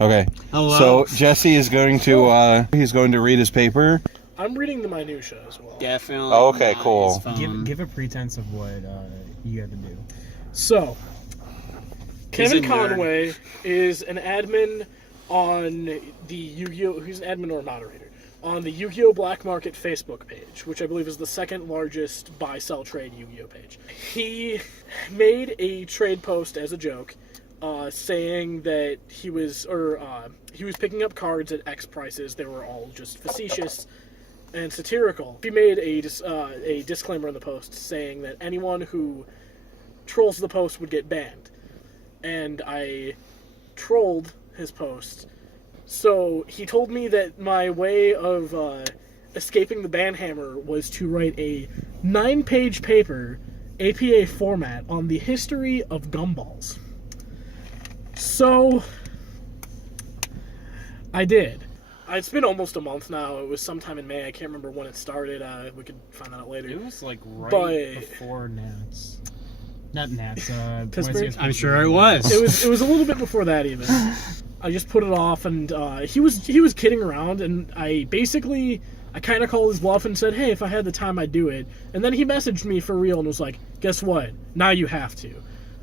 Okay. Hello. So Jesse is going to he's going to read his paper. I'm reading the minutia as well. Definitely. Oh, okay, cool. Give a pretense of what you have to do. So, Kevin a nerd. Conway is an admin on the Yu-Gi-Oh! He's an admin or a moderator on the Yu-Gi-Oh! Black Market Facebook page, which I believe is the second largest buy-sell trade Yu-Gi-Oh! Page. He made a trade post as a joke, saying that he was picking up cards at X prices. They were all just facetious and satirical. He made a disclaimer in the post saying that anyone who trolls the post would get banned. And I trolled his post. So he told me that my way of escaping the ban hammer was to write a 9-page paper, APA format, on the history of gumballs. So I did. It's been almost a month now. It was sometime in May. I can't remember when it started. We could find that out later. It was like But- before Nats. Not Nats. Pittsburgh? I'm sure it was. It was a little bit before that even. I just put it off, and he was kidding around, and I kind of called his bluff and said, hey, if I had the time, I'd do it. And then he messaged me for real and was like, guess what? Now you have to.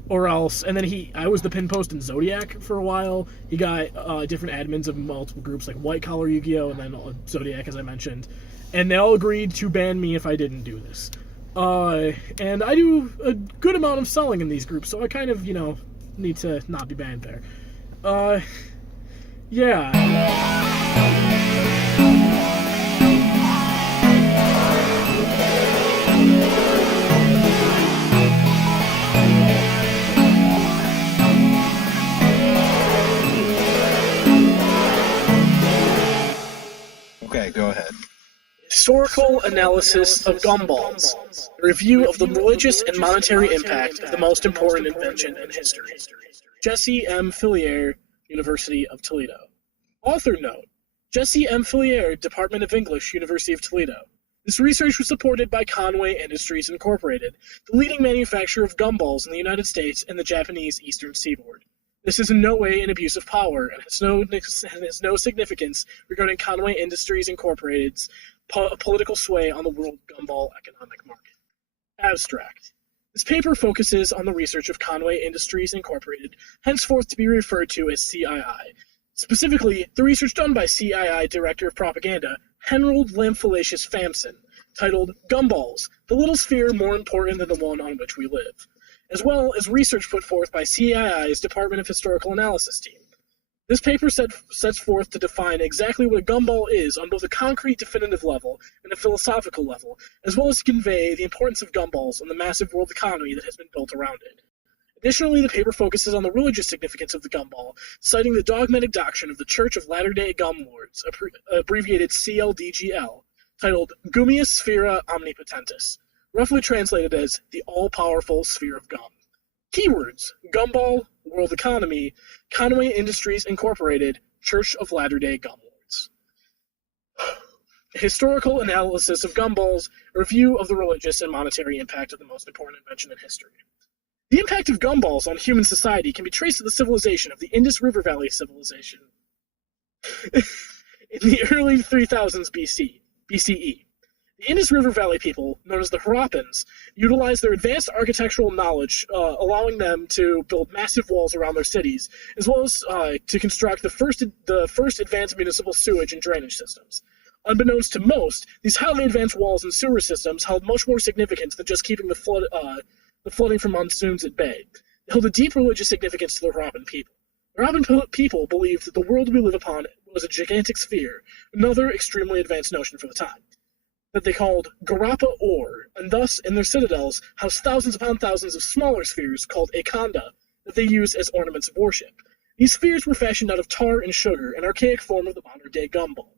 Or else, and then I was the pin post in Zodiac for a while. He got different admins of multiple groups, like White Collar Yu-Gi-Oh! And then Zodiac, as I mentioned. And they all agreed to ban me if I didn't do this. And I do a good amount of selling in these groups, so I kind of, need to not be banned there. Yeah. Okay, go ahead. Historical analysis of gumballs. A review of the religious and monetary impact of the most important invention in history. Jesse M. Fillier, University of Toledo. Author note: Jesse M. Fillier, Department of English, University of Toledo. This research was supported by Conway Industries Incorporated, the leading manufacturer of gumballs in the United States and the Japanese Eastern Seaboard. This is in no way an abuse of power and has no significance regarding Conway Industries Incorporated's political sway on the world gumball economic market. Abstract. This paper focuses on the research of Conway Industries Incorporated, henceforth to be referred to as CII. Specifically, the research done by CII Director of Propaganda, Henrold Lamphalacious Famson, titled Gumballs, the Little Sphere More Important Than the One on Which We Live, as well as research put forth by CII's Department of Historical Analysis team. This paper sets forth to define exactly what a gumball is on both a concrete definitive level and a philosophical level, as well as to convey the importance of gumballs on the massive world economy that has been built around it. Additionally, the paper focuses on the religious significance of the gumball, citing the dogmatic doctrine of the Church of Latter-day Gum Lords, abbreviated CLDGL, titled Gummius Sphera Omnipotentis, roughly translated as the all-powerful sphere of gum. Keywords: gumball, world economy, Conway Industries Incorporated, Church of Latter-day Gum Lords. Historical analysis of gumballs, a review of the religious and monetary impact of the most important invention in history. The impact of gumballs on human society can be traced to the civilization of the Indus River Valley civilization in the early 3000s BCE. The Indus River Valley people, known as the Harappans, utilized their advanced architectural knowledge, allowing them to build massive walls around their cities, as well as to construct the first advanced municipal sewage and drainage systems. Unbeknownst to most, these highly advanced walls and sewer systems held much more significance than just keeping the flooding from monsoons at bay. They held a deep religious significance to the Harappan people. The Harappan people believed that the world we live upon was a gigantic sphere, another extremely advanced notion for the time, that they called Garapa Or, and thus, in their citadels, housed thousands upon thousands of smaller spheres called Akanda, that they used as ornaments of worship. These spheres were fashioned out of tar and sugar, an archaic form of the modern-day gumball.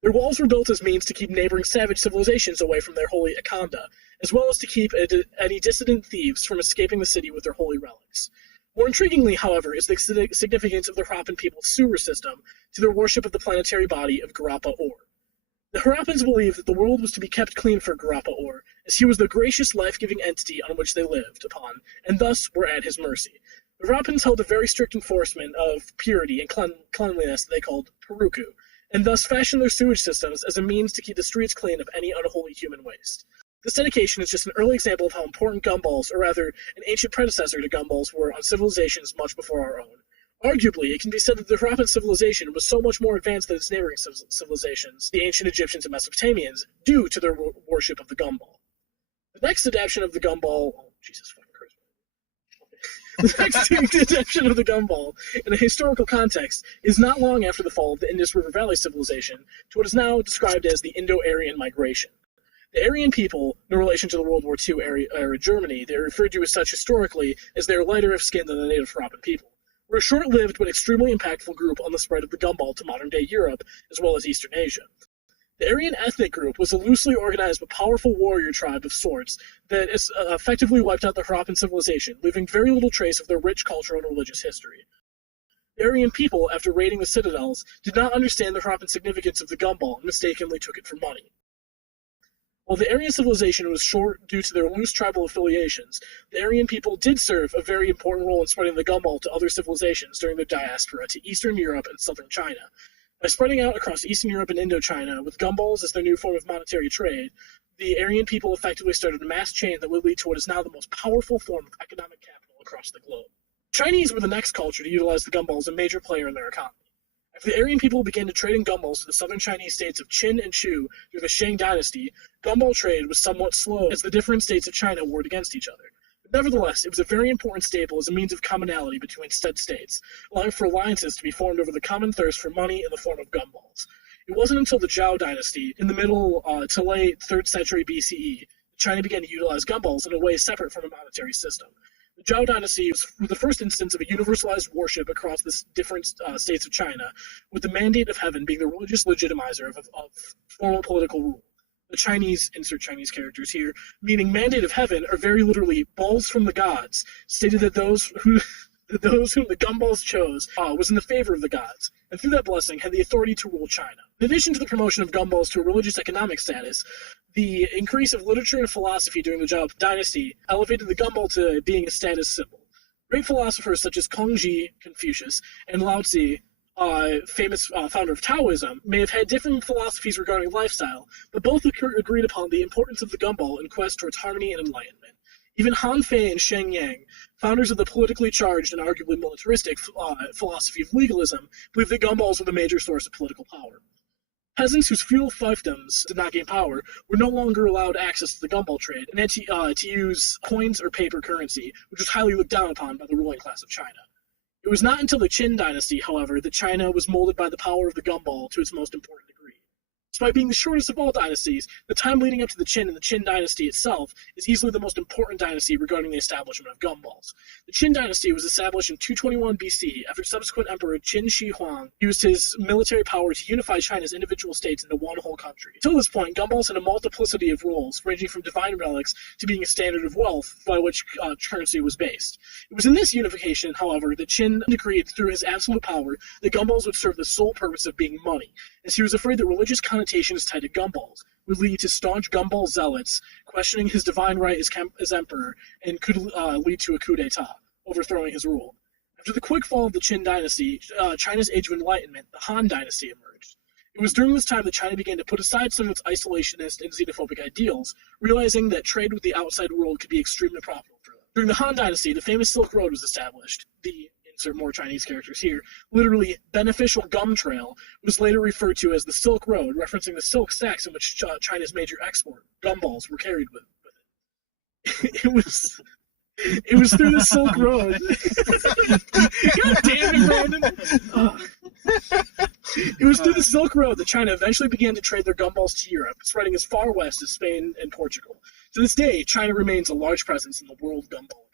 Their walls were built as means to keep neighboring savage civilizations away from their holy Akanda, as well as to keep any dissident thieves from escaping the city with their holy relics. More intriguingly, however, is the significance of the Harappan people's sewer system to their worship of the planetary body of Garapa Or. The Harappans believed that the world was to be kept clean for Garapa Or, as he was the gracious, life-giving entity on which they lived upon, and thus were at his mercy. The Rapins held a very strict enforcement of purity and cleanliness that they called peruku, and thus fashioned their sewage systems as a means to keep the streets clean of any unholy human waste. This dedication is just an early example of how important gumballs, or rather, an ancient predecessor to gumballs, were on civilizations much before our own. Arguably, it can be said that the Harappan civilization was so much more advanced than its neighboring civilizations, the ancient Egyptians and Mesopotamians, due to their worship of the gumball. The next adaptation of the gumball... Oh, Jesus fucking Christ. The next adaptation of the gumball, in a historical context, is not long after the fall of the Indus River Valley civilization to what is now described as the Indo-Aryan migration. The Aryan people, in relation to the World War II era Germany, they are referred to as such historically as they are lighter of skin than the native Harappan people. Were a short-lived but extremely impactful group on the spread of the gumball to modern-day Europe, as well as Eastern Asia. The Aryan ethnic group was a loosely organized but powerful warrior tribe of sorts that effectively wiped out the Harappan civilization, leaving very little trace of their rich cultural and religious history. The Aryan people, after raiding the citadels, did not understand the Harappan significance of the gumball and mistakenly took it for money. While the Aryan civilization was short due to their loose tribal affiliations, the Aryan people did serve a very important role in spreading the gumball to other civilizations during their diaspora to Eastern Europe and Southern China. By spreading out across Eastern Europe and Indochina, with gumballs as their new form of monetary trade, the Aryan people effectively started a mass chain that would lead to what is now the most powerful form of economic capital across the globe. Chinese were the next culture to utilize the gumball as a major player in their economy. After the Aryan people began to trade in gumballs to the southern Chinese states of Qin and Shu through the Shang dynasty, gumball trade was somewhat slow as the different states of China warred against each other. But nevertheless, it was a very important staple as a means of commonality between said states, allowing for alliances to be formed over the common thirst for money in the form of gumballs. It wasn't until the Zhou dynasty, in the middle to late 3rd century BCE, that China began to utilize gumballs in a way separate from a monetary system. The Zhou dynasty was the first instance of a universalized worship across the different states of China, with the mandate of heaven being the religious legitimizer of formal political rule. The Chinese, insert Chinese characters here, meaning mandate of heaven, are very literally balls from the gods, stated that those whom the gumballs chose was in the favor of the gods, and through that blessing had the authority to rule China. In addition to the promotion of gumballs to a religious economic status, the increase of literature and philosophy during the Zhou dynasty elevated the gumball to being a status symbol. Great philosophers such as Kongji, Confucius, and Lao Tzu, famous founder of Taoism, may have had different philosophies regarding lifestyle, but both agreed upon the importance of the gumball in quest towards harmony and enlightenment. Even Han Fei and Sheng Yang, founders of the politically charged and arguably militaristic philosophy of legalism, believed that gumballs were the major source of political power. Peasants whose feudal fiefdoms did not gain power were no longer allowed access to the gumball trade and had to use coins or paper currency, which was highly looked down upon by the ruling class of China. It was not until the Qin dynasty, however, that China was molded by the power of the gumball to its most important degree. Despite being the shortest of all dynasties, the time leading up to the Qin and the Qin dynasty itself is easily the most important dynasty regarding the establishment of gumballs. The Qin dynasty was established in 221 BC after subsequent emperor Qin Shi Huang used his military power to unify China's individual states into one whole country. Until this point, gumballs had a multiplicity of roles, ranging from divine relics to being a standard of wealth by which currency was based. It was in this unification, however, that Qin decreed through his absolute power that gumballs would serve the sole purpose of being money, as he was afraid that religious connotations tied to gumballs would lead to staunch gumball zealots questioning his divine right as emperor and could lead to a coup d'etat, overthrowing his rule. After the quick fall of the Qin dynasty, China's age of enlightenment, the Han dynasty, emerged. It was during this time that China began to put aside some of its isolationist and xenophobic ideals, realizing that trade with the outside world could be extremely profitable for them. During the Han dynasty, the famous Silk Road was established. The insert more Chinese characters here, literally beneficial gum trail, was later referred to as the Silk Road, referencing the silk sacks in which China's major export, gumballs, were carried with it. It was through the Silk Road. God damn it, Brandon! It was through the Silk Road that China eventually began to trade their gumballs to Europe, spreading as far west as Spain and Portugal. To this day, China remains a large presence in the world gumball economy.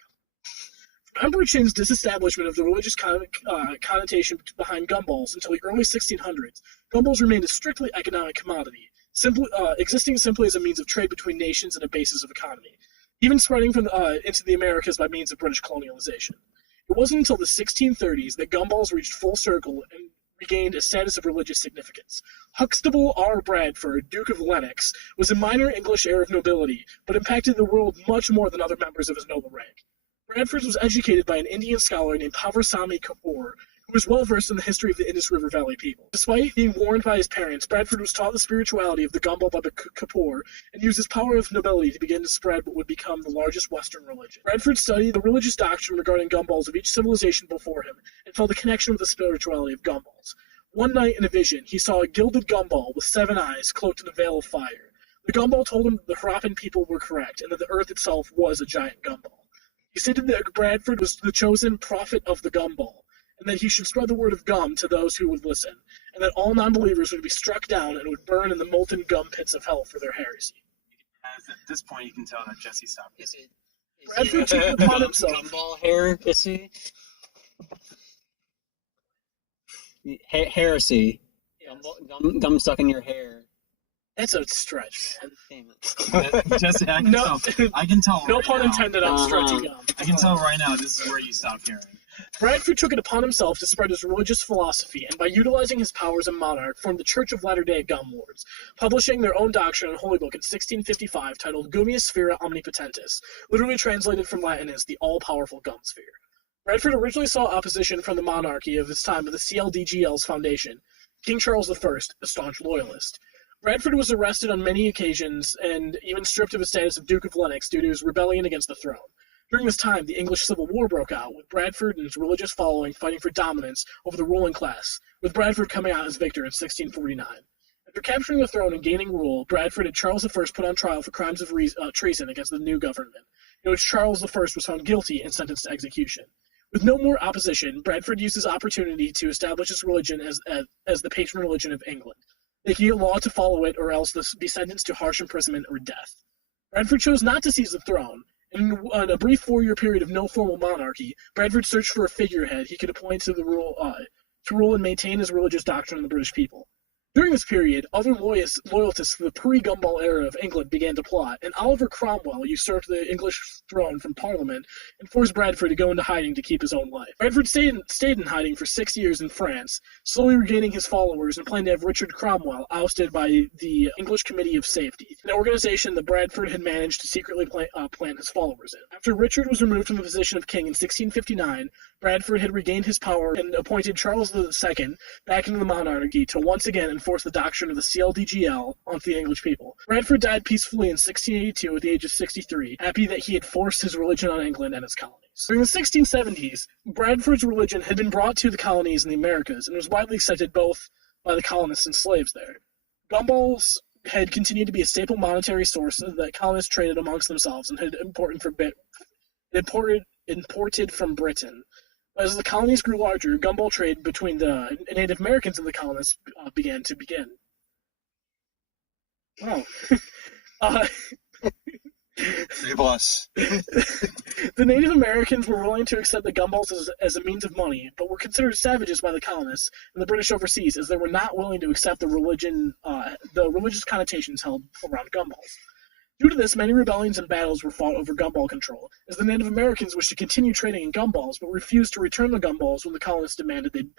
Emperor Qin's disestablishment of the religious connotation behind gumballs until the early 1600s, gumballs remained a strictly economic commodity, existing simply as a means of trade between nations and a basis of economy, even spreading into the Americas by means of British colonialization. It wasn't until the 1630s that gumballs reached full circle and regained a status of religious significance. Huxtable R. Bradford, Duke of Lennox, was a minor English heir of nobility, but impacted the world much more than other members of his noble rank. Bradford was educated by an Indian scholar named Pavarasamy Kapoor, who was well versed in the history of the Indus River Valley people. Despite being warned by his parents, Bradford was taught the spirituality of the Gumball by Kapoor and used his power of nobility to begin to spread what would become the largest Western religion. Bradford studied the religious doctrine regarding Gumballs of each civilization before him and felt a connection with the spirituality of Gumballs. One night in a vision, he saw a gilded gumball with 7 eyes cloaked in a veil of fire. The gumball told him that the Harappan people were correct and that the earth itself was a giant gumball. He stated that Bradford was the chosen prophet of the gumball, and that he should spread the word of gum to those who would listen, and that all non-believers would be struck down and would burn in the molten gum pits of hell for their heresy. At this point, you can tell that Jesse stopped. Bradford took it upon himself. Gumball hair, is he? Heresy. Gum stuck in your hair. That's a stretch, man. Damn it. Jesse, I can No, tell. I can tell. no right pun now. intended on stretchy gum. I can tell right now. This is where you stop caring. Bradford took it upon himself to spread his religious philosophy, and by utilizing his powers as monarch, formed the Church of Latter-day Gum Lords, publishing their own doctrine and holy book in 1655 titled Gumia Sphera Omnipotentis, literally translated from Latin as the all-powerful gum sphere. Bradford originally saw opposition from the monarchy of his time with the CLDGL's foundation, King Charles I, a staunch loyalist. Bradford was arrested on many occasions and even stripped of his status of Duke of Lennox due to his rebellion against the throne. During this time, the English Civil War broke out, with Bradford and his religious following fighting for dominance over the ruling class, with Bradford coming out as victor in 1649. After capturing the throne and gaining rule, Bradford had Charles I put on trial for crimes of treason against the new government, in which Charles I was found guilty and sentenced to execution. With no more opposition, Bradford used his opportunity to establish his religion as the patron religion of England, making it law to follow it or else be sentenced to harsh imprisonment or death. Bradford chose not to seize the throne. In a brief 4-year period of no formal monarchy, Bradford searched for a figurehead he could appoint to rule and maintain his religious doctrine on the British people. During this period, other loyalists to the pre-Gumball era of England began to plot, and Oliver Cromwell usurped the English throne from Parliament and forced Bradford to go into hiding to keep his own life. Bradford stayed in hiding for 6 years in France, slowly regaining his followers and planned to have Richard Cromwell ousted by the English Committee of Safety, an organization that Bradford had managed to secretly plant his followers in. After Richard was removed from the position of king in 1659, Bradford had regained his power and appointed Charles II back into the monarchy to once again enforce the doctrine of the CLDGL onto the English people. Bradford died peacefully in 1682 at the age of 63, happy that he had forced his religion on England and its colonies. During the 1670s, Bradford's religion had been brought to the colonies in the Americas and was widely accepted both by the colonists and slaves there. Gumballs had continued to be a staple monetary source that colonists traded amongst themselves and had imported from Britain. As the colonies grew larger, gumball trade between the Native Americans and the colonists began. Wow. Say bless. The Native Americans were willing to accept the gumballs as a means of money, but were considered savages by the colonists and the British overseas, as they were not willing to accept the religious connotations held around gumballs. Due to this, many rebellions and battles were fought over gumball control, as the Native Americans wished to continue trading in gumballs, but refused to return the gumballs when the colonists demanded they be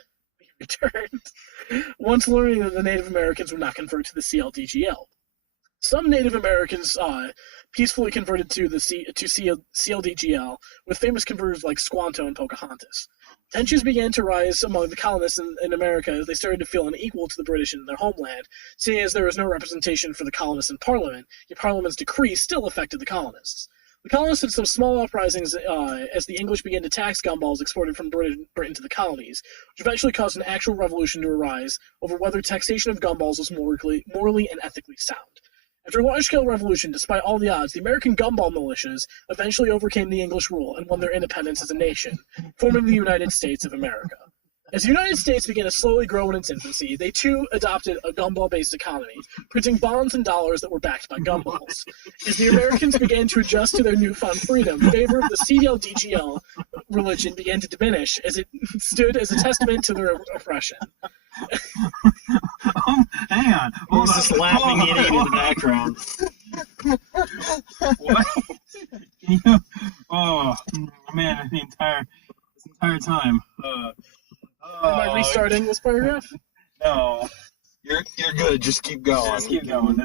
returned, once learning that the Native Americans would not convert to the CLDGL. Some Native Americans peacefully converted to CLDGL, with famous converters like Squanto and Pocahontas. Tensions began to rise among the colonists in America as they started to feel unequal to the British in their homeland, seeing as there was no representation for the colonists in Parliament, yet Parliament's decree still affected the colonists. The colonists had some small uprisings as the English began to tax gumballs exported from Britain to the colonies, which eventually caused an actual revolution to arise over whether taxation of gumballs was morally and ethically sound. After a large-scale revolution, despite all the odds, the American gumball militias eventually overcame the English rule and won their independence as a nation, forming the United States of America. As the United States began to slowly grow in its infancy, they too adopted a gumball-based economy, printing bonds and dollars that were backed by gumballs. As the Americans began to adjust to their newfound freedom, favor of the CLDGL religion began to diminish, as it stood as a testament to their oppression. Hang on. Who's this laughing idiot in the background? What? Oh man, this entire time. Am I restarting this paragraph? No. You're good. Just keep going. Let's keep going.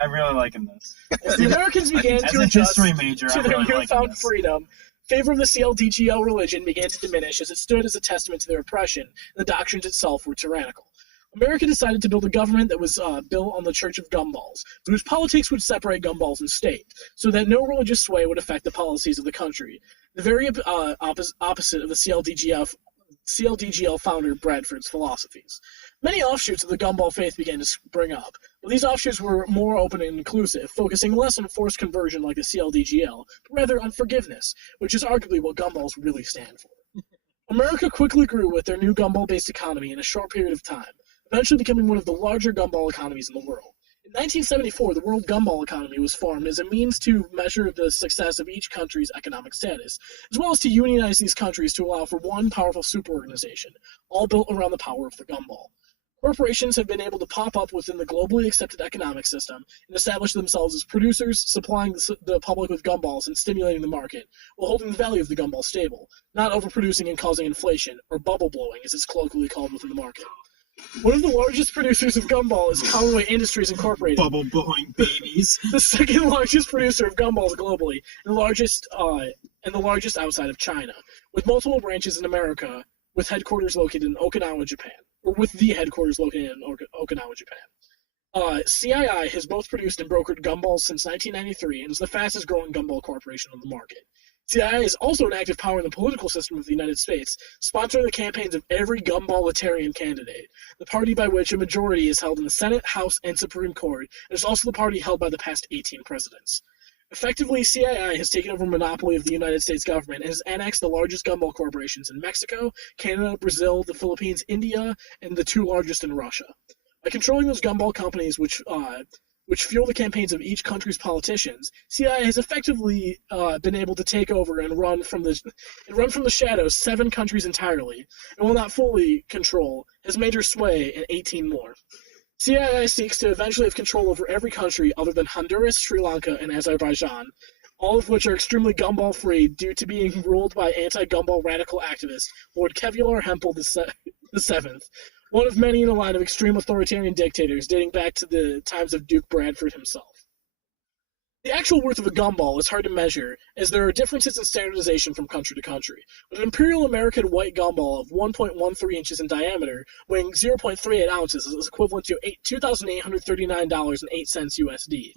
I'm really liking this. As the Americans began As to a adjust history major, to I'm their really liking newfound this. freedom, Favor of the CLDGL religion began to diminish as it stood as a testament to their oppression, and the doctrines itself were tyrannical. America decided to build a government that was built on the Church of Gumballs, whose politics would separate gumballs and state, so that no religious sway would affect the policies of the country. The very opposite of the CLDGL founder Bradford's philosophies. Many offshoots of the Gumball faith began to spring up, but these offshoots were more open and inclusive, focusing less on forced conversion like the CLDGL, but rather on forgiveness, which is arguably what gumballs really stand for. America quickly grew with their new gumball-based economy in a short period of time, eventually becoming one of the larger gumball economies in the world. In 1974, the World Gumball Economy was formed as a means to measure the success of each country's economic status, as well as to unionize these countries to allow for one powerful superorganization, all built around the power of the gumball. Corporations have been able to pop up within the globally accepted economic system and establish themselves as producers, supplying the public with gumballs and stimulating the market, while holding the value of the gumball stable, not overproducing and causing inflation, or bubble blowing as it's colloquially called within the market. One of the largest producers of gumball is Conway Industries Incorporated. Bubble blowing babies. The second largest producer of gumballs globally, and the largest outside of China, with multiple branches in America, with headquarters located in Okinawa, Japan, or with the headquarters located in Okinawa, Japan. CII has both produced and brokered gumballs since 1993 and is the fastest growing gumball corporation on the market. CII is also an active power in the political system of the United States, sponsoring the campaigns of every gumballitarian candidate, the party by which a majority is held in the Senate, House, and Supreme Court, and is also the party held by the past 18 presidents. Effectively, CII has taken over monopoly of the United States government and has annexed the largest gumball corporations in Mexico, Canada, Brazil, the Philippines, India, and the two largest in Russia. By controlling those gumball companies, which fuel the campaigns of each country's politicians, CII has effectively been able to take over and run from the shadows 7 countries entirely, and while not fully control, has major sway in 18 more. CII seeks to eventually have control over every country other than Honduras, Sri Lanka, and Azerbaijan, all of which are extremely gumball-free due to being ruled by anti-gumball radical activist Lord Kevlar Hempel VII, one of many in a line of extreme authoritarian dictators dating back to the times of Duke Bradford himself. The actual worth of a gumball is hard to measure, as there are differences in standardization from country to country, but an Imperial American white gumball of 1.13 inches in diameter, weighing 0.38 ounces, is equivalent to $2,839.08 USD.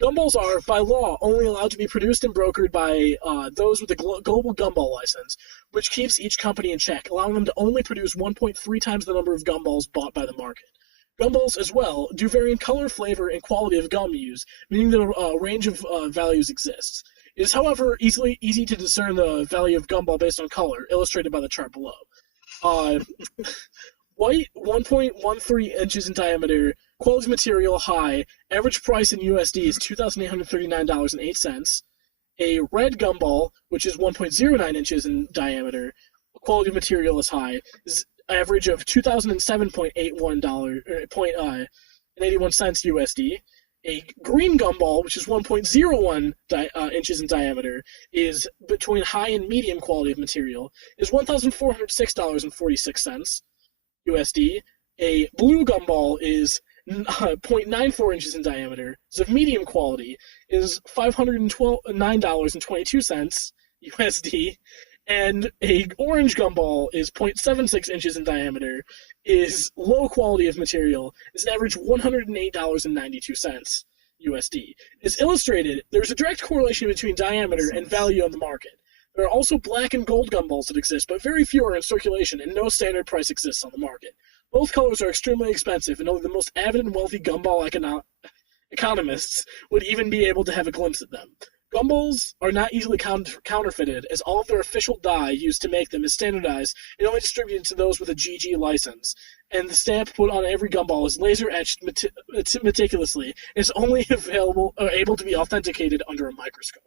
Gumballs are, by law, only allowed to be produced and brokered by those with a global gumball license, which keeps each company in check, allowing them to only produce 1.3 times the number of gumballs bought by the market. Gumballs, as well, do vary in color, flavor, and quality of gum used, meaning that a range of values exists. It is, however, easy to discern the value of gumball based on color, illustrated by the chart below. White, 1.13 inches in diameter, quality material high, average price in USD is $2,839.08. A red gumball, which is 1.09 inches in diameter, quality material is high, is average of $2,007.81 USD. A green gumball, which is 1.01 inches in diameter, is between high and medium quality of material, is $1,406.46 USD. A blue gumball is 0.94 inches in diameter, is of medium quality, is $509.22 USD. And a orange gumball is 0.76 inches in diameter, is low quality of material, is an average $108.92 USD. As illustrated, there's a direct correlation between diameter and value on the market. There are also black and gold gumballs that exist, but very few are in circulation, and no standard price exists on the market. Both colors are extremely expensive, and only the most avid and wealthy gumball economists would even be able to have a glimpse at them. Gumballs are not easily counterfeited, as all of their official dye used to make them is standardized and only distributed to those with a GG license, and the stamp put on every gumball is laser-etched meticulously and is only able to be authenticated under a microscope.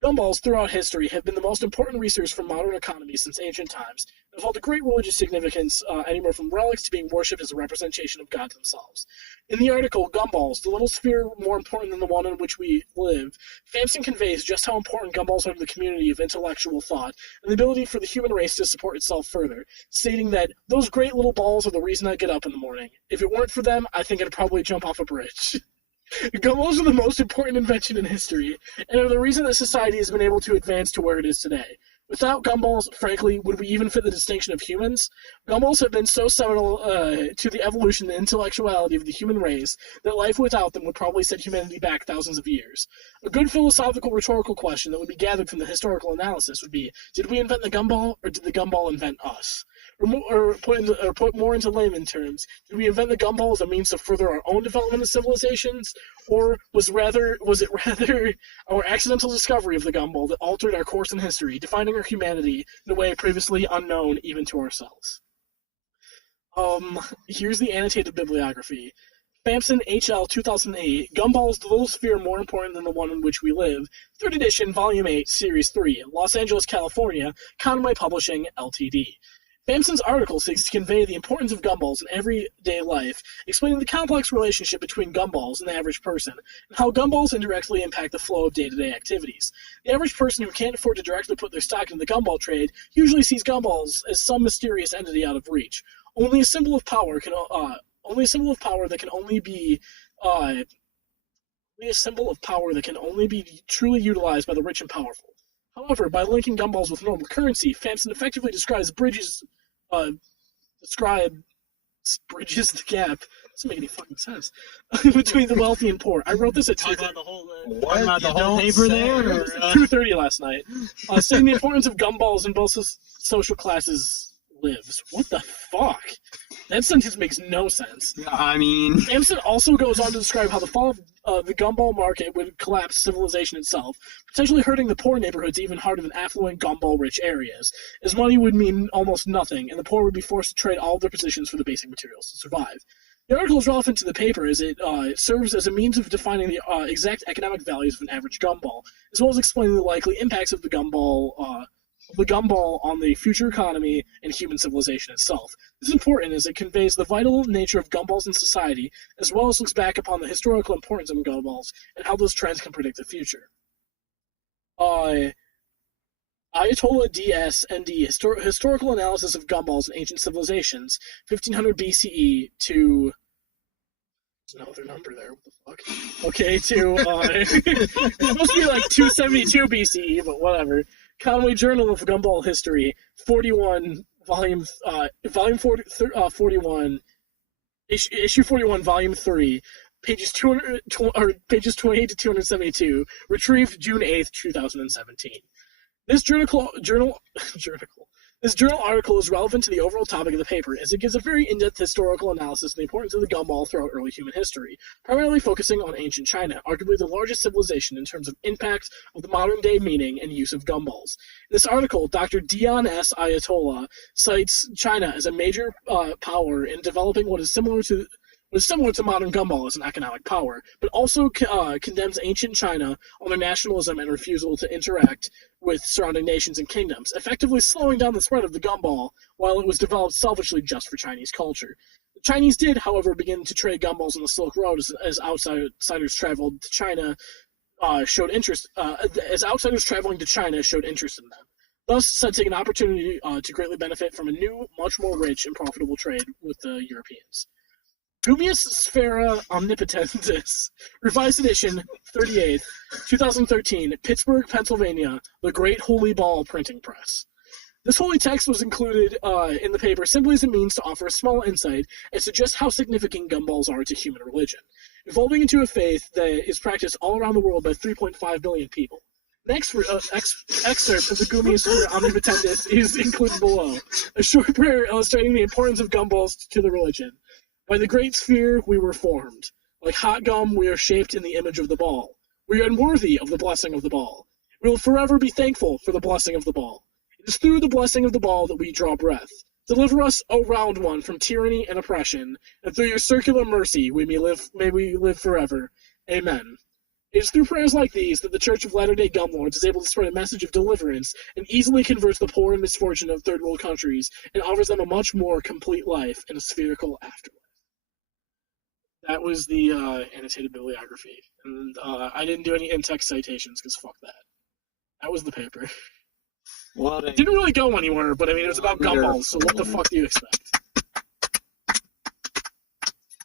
Gumballs throughout history have been the most important resource for modern economies since ancient times, and have held a great religious significance, anywhere from relics to being worshipped as a representation of God themselves. In the article, Gumballs, the little sphere more important than the one in which we live, Famson conveys just how important gumballs are to the community of intellectual thought, and the ability for the human race to support itself further, stating that, "Those great little balls are the reason I get up in the morning. If it weren't for them, I think I'd probably jump off a bridge." Gumballs are the most important invention in history, and are the reason that society has been able to advance to where it is today. Without gumballs, frankly, would we even fit the distinction of humans? Gumballs have been so seminal to the evolution and intellectuality of the human race that life without them would probably set humanity back thousands of years. A good philosophical rhetorical question that would be gathered from the historical analysis would be, did we invent the gumball, or did the gumball invent us? Or put more into layman terms, did we invent the gumball as a means to further our own development of civilizations, or was it rather our accidental discovery of the gumball that altered our course in history, defining our humanity in a way previously unknown even to ourselves? Here's the annotated bibliography. Famson HL 2008, Gumballs, the Little Sphere More Important Than the One in Which We Live, 3rd edition, Volume 8, Series 3, Los Angeles, California, Conway Publishing, Ltd. Famson's article seeks to convey the importance of gumballs in everyday life, explaining the complex relationship between gumballs and the average person, and how gumballs indirectly impact the flow of day-to-day activities. The average person who can't afford to directly put their stock into the gumball trade usually sees gumballs as some mysterious entity out of reach. Only a symbol of power that can only be truly utilized by the rich and powerful. However, by linking gumballs with normal currency, Famson effectively bridges the gap. Doesn't make any fucking sense between the wealthy and poor. I wrote this at Talking about the whole, What? the You whole don't paper say. there? Or, 2:30 last night, stating the importance of gumballs in both social classes lives. What the fuck? That sentence makes no sense. I mean, Famson also goes on to describe how the fall of the gumball market would collapse civilization itself, potentially hurting the poor neighborhoods even harder than affluent gumball-rich areas, as money would mean almost nothing, and the poor would be forced to trade all of their possessions for the basic materials to survive. The article is relevant to the paper as it serves as a means of defining the exact economic values of an average gumball, as well as explaining the likely impacts of the gumball on the future economy and human civilization itself. This is important as it conveys the vital nature of gumballs in society, as well as looks back upon the historical importance of gumballs and how those trends can predict the future. Ayatollah DS ND, Historical Analysis of Gumballs in Ancient Civilizations, 1500 BCE to... There's no other number there, what the fuck? Okay, to... it's supposed to be like 272 BCE, but whatever. Conway Journal of Gumball History, 41, volume 41, issue 41, volume 3, pages 28 to 272, retrieved June 8th, 2017. This journal article is relevant to the overall topic of the paper, as it gives a very in-depth historical analysis of the importance of the gumball throughout early human history, primarily focusing on ancient China, arguably the largest civilization in terms of impact of the modern-day meaning and use of gumballs. In this article, Dr. Dion S. Ayatollah cites China as a major power in developing what is similar to modern gumball as an economic power, but also condemns ancient China on their nationalism and refusal to interact with surrounding nations and kingdoms, effectively slowing down the spread of the gumball while it was developed selfishly just for Chinese culture. The Chinese did, however, begin to trade gumballs on the Silk Road as outsiders traveled to China showed interest. As outsiders traveling to China showed interest in them, thus sensing an opportunity to greatly benefit from a new, much more rich and profitable trade with the Europeans. Gumius Sphera Omnipotentis, Revised Edition, 38th, 2013, Pittsburgh, Pennsylvania, The Great Holy Ball Printing Press. This holy text was included in the paper simply as a means to offer a small insight as to just how significant gumballs are to human religion, evolving into a faith that is practiced all around the world by 3.5 billion people. Next excerpt of the Gumius Sphera Omnipotentis is included below, a short prayer illustrating the importance of gumballs to the religion. By the great sphere we were formed. Like hot gum, we are shaped in the image of the ball. We are unworthy of the blessing of the ball. We will forever be thankful for the blessing of the ball. It is through the blessing of the ball that we draw breath. Deliver us, O round one, from tyranny and oppression, and through your circular mercy may we live forever. Amen. It is through prayers like these that the Church of Latter-day Gumlords is able to spread a message of deliverance and easily converts the poor and misfortune of third world countries and offers them a much more complete life and a spherical afterlife. That was the annotated bibliography. And I didn't do any in-text citations, because fuck that. That was the paper. It didn't really go anywhere, but I mean, it was about gumballs, so what the fuck do you expect?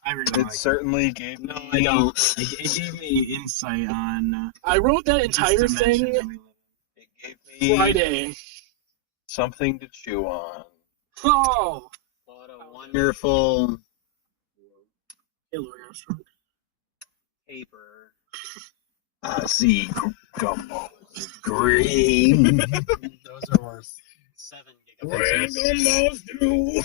I really It like certainly gave me. No, I don't. It gave me insight on I wrote that this entire dimension thing that we live It gave me Friday. something to chew on. Oh! What a wonderful Hillary Armstrong. paper. I see gumballs green. Those are worth 7 gigabytes. Random Mouse do.